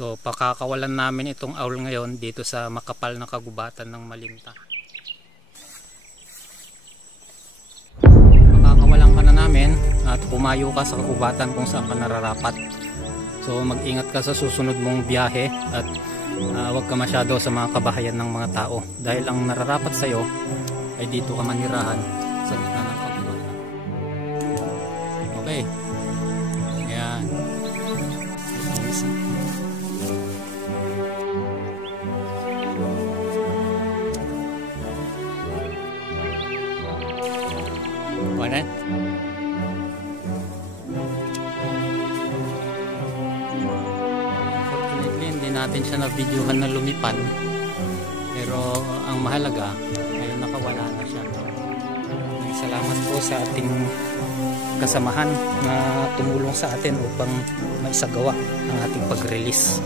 So pakakawalan namin itong owl ngayon dito sa makapal na kagubatan ng Malinta. Pakakawalan ka na namin at pumayo ka sa kagubatan kung saan ka nararapat. So mag-ingat ka sa susunod mong biyahe at huwag ka masyado sa mga kabahayan ng mga tao dahil ang nararapat sa iyo ay dito ka manirahan sa gitna ng kagubatan. Okay. Ayan. Wanan? Unfortunately, hindi natin siya na-videohan na lumipad. Pero ang mahalaga ay nakawala na siya. Salamat po sa ating kasamahan na tumulong sa atin upang maisagawa ang ating pag-release.